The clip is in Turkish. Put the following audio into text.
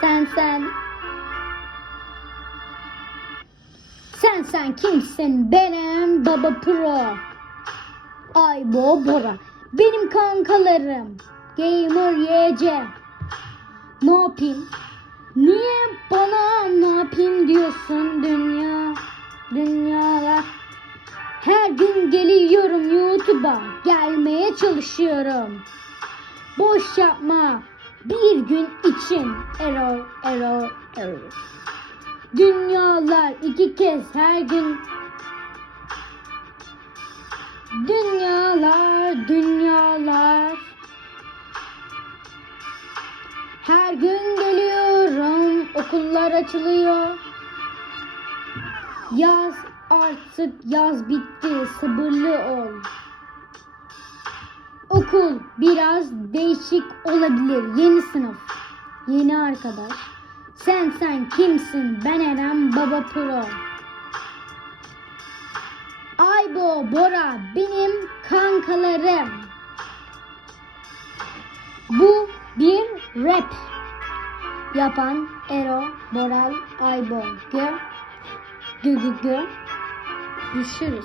Sen sen. Sen sen kimsin? Benim Baba Pro. Aybo Bora. Benim kankalarım. Gamer YC. Ne yapayım? Niye bana ne yapayım diyorsun dünya? Dünyaya. Her gün geliyorum YouTube'a. Gelmeye çalışıyorum. Boş yapma. Bir gün için error, error, error. Dünyalar iki kez her gün. Dünyalar, dünyalar. Her gün geliyorum, okullar açılıyor. Yaz artık yaz bitti, sabırlı ol. Okul biraz değişik olabilir. Yeni sınıf, yeni arkadaş. Sen sen kimsin? Ben Eren Baba Pro. Aybo, Bora benim kankalarım. Bu bir rap yapan Ero, Boral, Aybo. Gö, gö, gö, gö. Görüşürüz.